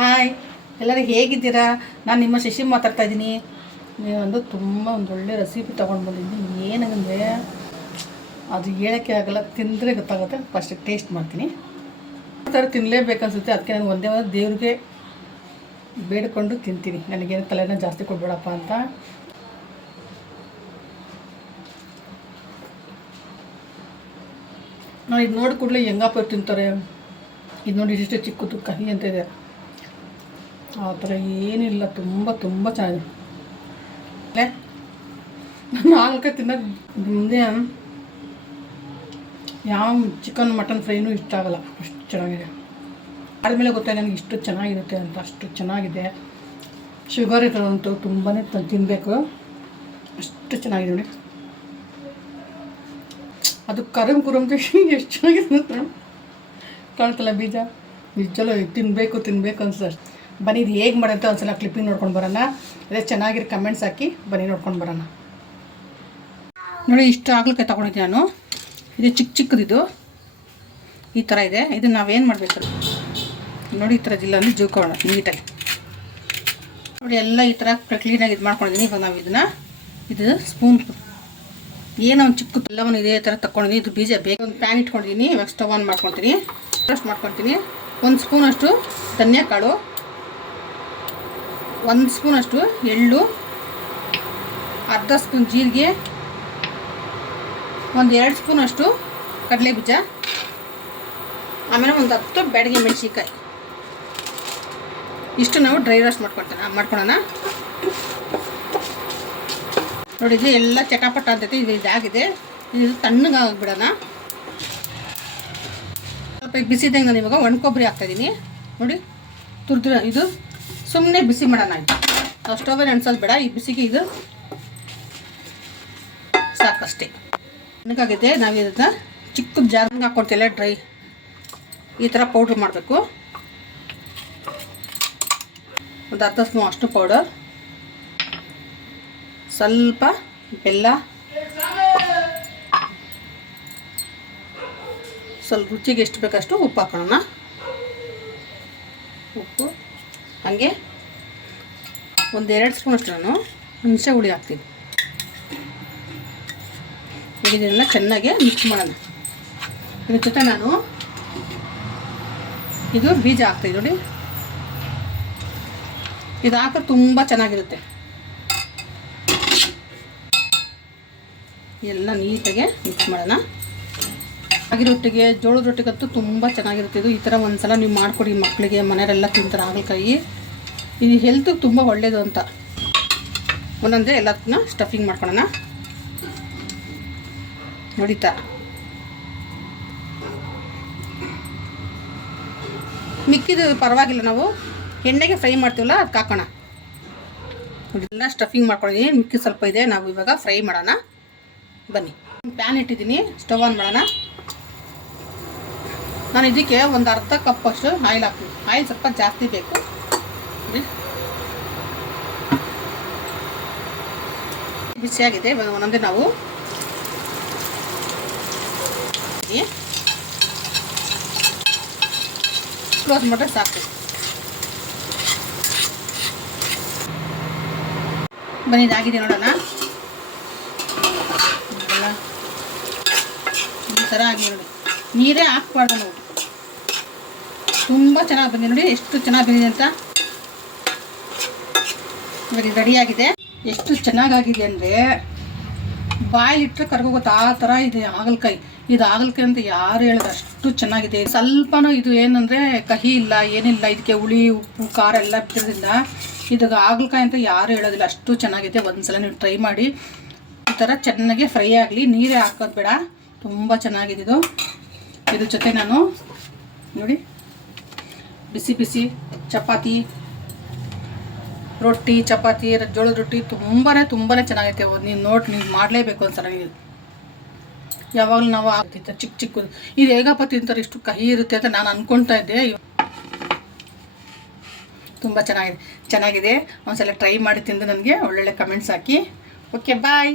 Hi, ಎಲ್ಲರೂ ಹೇಗಿದ್ದೀರಾ? ನಾನು ನಿಮ್ಮ ಶಶಿ ಮಾತಾಡ್ತಾ ಇದ್ದೀನಿ. ನೀವೊಂದು ತುಂಬ ಒಳ್ಳೆ ರೆಸಿಪಿ ತೊಗೊಂಡು ಬಂದಿದ್ದೀನಿ. ಏನಂದರೆ ಅದು ಹೇಳೋಕ್ಕೆ ಆಗಲ್ಲ, ತಿಂದರೆ ಗೊತ್ತಾಗುತ್ತೆ. ಫಸ್ಟ್ ಟೇಸ್ಟ್ ಮಾಡ್ತೀನಿ. ಆ ಥರ ತಿನ್ನಲೇಬೇಕನ್ಸುತ್ತೆ. ಅದಕ್ಕೆ ನಾನು ಒಂದೇ ದೇವ್ರಿಗೆ ಬೇಡಿಕೊಂಡು ತಿಂತೀನಿ. ನನಗೇನು ತಲೆನ ಜಾಸ್ತಿ ಕೊಡಬೇಡಪ್ಪ ಅಂತ. ನಾನು ಇದು ನೋಡಿ ಕೂಡಲೇ ಹೆಂಗಪ್ಪ ತಿಂತಾರೆ. ಇದು ನೋಡಿ ಇಷ್ಟು ಚಿಕ್ಕದು ಕಹಿ ಅಂತ ಇದೆ. ಆ ಥರ ಏನಿಲ್ಲ, ತುಂಬ ತುಂಬ ಚೆನ್ನಾಗಿದೆ. ನಾನು ಹಾಗಕ್ಕೆ ತಿನ್ನೋದು ಮುಂದೆ ಯಾವ ಚಿಕನ್ ಮಟನ್ ಫ್ರೈನೂ ಇಷ್ಟ ಆಗಲ್ಲ, ಅಷ್ಟು ಚೆನ್ನಾಗಿದೆ. ಆದಮೇಲೆ ಗೊತ್ತಾಗ ನನಗೆ ಇಷ್ಟು ಚೆನ್ನಾಗಿರುತ್ತೆ ಅಂತ. ಅಷ್ಟು ಚೆನ್ನಾಗಿದೆ. ಶುಗರ್ ಇರೋದಂತೂ ತುಂಬಾ ತಿನ್ನಬೇಕು, ಅಷ್ಟು ಚೆನ್ನಾಗಿದೆ ನೋಡಿ. ಅದು ಕುರುಮ್ದು ಎಷ್ಟು ಚೆನ್ನಾಗಿದೆ ಕಾಣ್ತಲ್ಲ ಬೀಜ. ನಿಜಲ್ಲೂ ತಿನ್ನಬೇಕು ಅನ್ಸುತ್ತೆ. ಬನ್ನಿ, ಇದು ಹೇಗೆ ಮಾಡೋಂತ ಒಂದ್ಸಲ ಕ್ಲಿಪ್ಪಿಂಗ್ ನೋಡ್ಕೊಂಡು ಬರೋಣ. ಅದೇ ಚೆನ್ನಾಗಿರೋ ಕಮೆಂಟ್ಸ್ ಹಾಕಿ ಬನ್ನಿ ನೋಡ್ಕೊಂಡು ಬರೋಣ. ನೋಡಿ, ಇಷ್ಟು ಆಗ್ಲಿಕ್ಕೆ ತೊಗೊಂಡಿದ್ದೆ ನಾನು. ಇದು ಚಿಕ್ಕದಿದು ಈ ಥರ ಇದೆ. ಇದನ್ನು ನಾವೇನು ಮಾಡಬೇಕು ನೋಡಿ, ಈ ಥರ ಜಿಲ್ಲೆಯನ್ನು ಜೂಕೋಣ ನೀಟಾಗಿ. ನೋಡಿ, ಎಲ್ಲ ಈ ಥರ ಕ್ಲೀನಾಗಿ ಇದು ಮಾಡ್ಕೊಂಡಿದ್ದೀನಿ. ಇವಾಗ ನಾವು ಇದು ಸ್ಪೂನ್ ಏನೋ ಒಂದು ಚಿಕ್ಕ ಎಲ್ಲವನ್ನು ಇದೇ ಥರ ತಗೊಂಡಿದ್ದೀನಿ. ಇದು ಬೀಜ ಬೇಕು. ಒಂದು ಪ್ಯಾನ್ ಇಟ್ಕೊಂಡಿದ್ದೀನಿ. ಇವಾಗ ಸ್ಟವ್ ಆನ್ ಮಾಡ್ಕೊತೀನಿ. ರೋಸ್ಟ್ ಮಾಡ್ಕೊತೀನಿ. 1 ಸ್ಪೂನಷ್ಟು ಧನಿಯಾಕಾಳು, 1 ಸ್ಪೂನಷ್ಟು ಎಳ್ಳು, ಅರ್ಧ ಸ್ಪೂನ್ ಜೀರಿಗೆ, 1-2 ಸ್ಪೂನಷ್ಟು ಕಡಲೆ ಬೀಜ, ಆಮೇಲೆ ಒಂದು 10 ಬ್ಯಾಡಗಿ ಮೆಣಸಿನ್ಕಾಯಿ. ಇಷ್ಟು ನಾವು ಡ್ರೈ ರೋಸ್ಟ್ ಮಾಡ್ಕೊಳ್ಳೋಣ. ನೋಡಿ, ಇದು ಎಲ್ಲ ಚಟಾಪಟ ಅಂತೈತಿ. ಇದು ಇದಾಗಿದೆ. ಇದು ತಣ್ಣಗೆ ಆಗಿಬಿಡೋಣ. ಸ್ವಲ್ಪ ಬಿಸಿದಂಗೆ ನಾನು ಇವಾಗ ಒಣ ಕೊಬ್ಬರಿ ಹಾಕ್ತಾಯಿದ್ದೀನಿ. ನೋಡಿ, ತುರಿದ್ರೆ ಇದು ಸುಮ್ಮನೆ ಬಿಸಿ ಮಾಡೋಣ. ಇದು ಸ್ಟೋವಲ್ಲಿ ಅನ್ಸೋದು ಬೇಡ. ಈ ಬಿಸಿಗೆ ಇದು ಸಾಕಷ್ಟೇ. ತಣ್ಣಗಾಗಿದೆ. ನಾವು ಇದನ್ನು ಚಿಕ್ಕ ಜಾರ್ಗೆ ಹಾಕ್ಕೊಡ್ತಿಲ್ಲ, ಡ್ರೈ ಈ ಥರ ಪೌಡ್ರ್ ಮಾಡಬೇಕು. ಒಂದು ಅರ್ಧ ಸ್ಪೂನ್ ಅಷ್ಟು ಪೌಡರ್, ಸ್ವಲ್ಪ ಬೆಲ್ಲ, ಸ್ವಲ್ಪ ರುಚಿಗೆ ಎಷ್ಟು ಬೇಕಷ್ಟು ಉಪ್ಪು ಹಾಕೋಣ. ಉಪ್ಪು ಹಾಗೆ 1-2 ಸ್ಪೂನಷ್ಟು ನಾನು ಹುಣಸೆ ಹುಳಿ ಹಾಕ್ತೀನಿ. ಈಗ ಇದನ್ನೆಲ್ಲ ಚೆನ್ನಾಗಿ ಮಿಕ್ಸ್ ಮಾಡೋಣ. ಇದ್ರ ಜೊತೆ ನಾನು ಇದು ಬೀಜ ಹಾಕ್ತೀನಿ. ನೋಡಿ, ಇದು ಹಾಕಿದ್ರೆ ತುಂಬ ಚೆನ್ನಾಗಿರುತ್ತೆ. ಎಲ್ಲ ನೀಟಾಗೆ ಮಿಕ್ಸ್ ಮಾಡೋಣ. ರಾಗಿ ರೊಟ್ಟಿಗೆ, ಜೋಳದ ರೊಟ್ಟಿಗಂತೂ ತುಂಬ ಚೆನ್ನಾಗಿರುತ್ತೆ ಇದು. ಈ ಥರ ಒಂದ್ಸಲ ನೀವು ಮಾಡಿಕೊಡಿ ಮಕ್ಕಳಿಗೆ. ಮನೆಯವರೆಲ್ಲ ತಿಂತಾರೆ ಹಾಗಲಕಾಯಿ. ಇದು ಹೆಲ್ತಿಗೆ ತುಂಬ ಒಳ್ಳೆಯದು ಅಂತ. ಒಂದೊಂದೇ ಎಲ್ಲದನ್ನ ಸ್ಟಫಿಂಗ್ ಮಾಡ್ಕೊಳ್ಳೋಣ. ನೋಡಿತಾ, ಮಿಕ್ಕಿದು ಪರವಾಗಿಲ್ಲ, ನಾವು ಎಣ್ಣೆಗೆ ಫ್ರೈ ಮಾಡ್ತೀವಲ್ಲ ಅದಕ್ಕೆ ಹಾಕೋಣ. ಎಲ್ಲ ಸ್ಟಫಿಂಗ್ ಮಾಡ್ಕೊಂಡಿದ್ದೀನಿ. ಮಿಕ್ಕಿ ಸ್ವಲ್ಪ ಇದೆ, ನಾವು ಇವಾಗ ಫ್ರೈ ಮಾಡೋಣ. ಬನ್ನಿ, ಪ್ಯಾನ್ ಇಟ್ಟಿದ್ದೀನಿ. ಸ್ಟವ್ ಆನ್ ಮಾಡೋಣ. ನಾನು ಇದಕ್ಕೆ ಒಂದು ಅರ್ಧ ಕಪ್ ಅಷ್ಟು ಆಯಿಲ್ ಹಾಕ್ತೀನಿ. ಆಯಿಲ್ ಸ್ವಲ್ಪ ಜಾಸ್ತಿ ಬೇಕು. ಬಿಸಿಯಾಗಿದೆ. ಒಂದೊಂದೇ ನಾವು ಕ್ಲೋಸ್ ಮಾಡಿದ್ರೆ ಸಾಕು. ಬನ್ನಿ, ಇದಾಗಿದೆ ನೋಡೋಣ. ಈ ಥರ ಆಗಿದೆ ನೋಡಿ. ನೀರೇ ಹಾಕ್ಬಾರ್ದು ನಾವು. ತುಂಬ ಚೆನ್ನಾಗಿ ಬಂದಿದೆ ನೋಡಿ, ಎಷ್ಟು ಚೆನ್ನಾಗಿ ಬಂದಿದೆ ಅಂತ. ಇವಾಗ ರೆಡಿಯಾಗಿದೆ. ಎಷ್ಟು ಚೆನ್ನಾಗಾಗಿದೆ ಅಂದರೆ ಬಾಯಲ್ಲಿಟ್ಟರೆ ಕರ್ಗೋಗುತ್ತೆ ಆ ಥರ ಇದೆ ಹಾಗಲಕಾಯಿ. ಇದು ಹಾಗಲಕಾಯಿ ಅಂತ ಯಾರು ಹೇಳೋದು, ಅಷ್ಟು ಚೆನ್ನಾಗಿದೆ. ಸ್ವಲ್ಪನೂ ಇದು ಏನಂದರೆ ಕಹಿ ಇಲ್ಲ, ಏನಿಲ್ಲ. ಇದಕ್ಕೆ ಹುಳಿ, ಉಪ್ಪು, ಖಾರ ಎಲ್ಲ ಬಿಟ್ಟಿರೋದ್ರಿಂದ ಇದು ಹಾಗಲಕಾಯಿ ಅಂತ ಯಾರು ಹೇಳೋದಿಲ್ಲ. ಅಷ್ಟು ಚೆನ್ನಾಗಿದೆ. ಒಂದ್ಸಲ ನೀವು ಟ್ರೈ ಮಾಡಿ. ಈ ಥರ ಚೆನ್ನಾಗಿ ಫ್ರೈ ಆಗಲಿ, ನೀರೇ ಹಾಕೋದು ಬೇಡ. ತುಂಬ ಚೆನ್ನಾಗಿದೆ ಇದು. ಇದ್ರ ಜೊತೆ ನಾನು ನೋಡಿ ಬಿಸಿ ಬಿಸಿ ಚಪಾತಿ, ರೊಟ್ಟಿ, ಚಪಾತಿ, ಜೋಳದ ರೊಟ್ಟಿ ತುಂಬಾ ಚೆನ್ನಾಗೈತೆ. ನೀವು ಮಾಡಲೇಬೇಕು ಒಂದ್ಸಲ. ನೀವು ಯಾವಾಗಲೂ ನಾವು ಆಗ್ತಿತ್ತು ಚಿಕ್ಕದು. ಇದು ಹೇಗಪ್ಪ ತಿಂತಾರೆ, ಇಷ್ಟು ಕಹಿ ಇರುತ್ತೆ ಅಂತ ನಾನು ಅಂದ್ಕೊಳ್ತಾ ಇದ್ದೆ. ತುಂಬ ಚೆನ್ನಾಗಿದೆ. ಒಂದ್ಸಲ ಟ್ರೈ ಮಾಡಿ ತಿಂದು ನನಗೆ ಒಳ್ಳೊಳ್ಳೆ ಕಮೆಂಟ್ಸ್ ಹಾಕಿ. ಓಕೆ, ಬಾಯ್.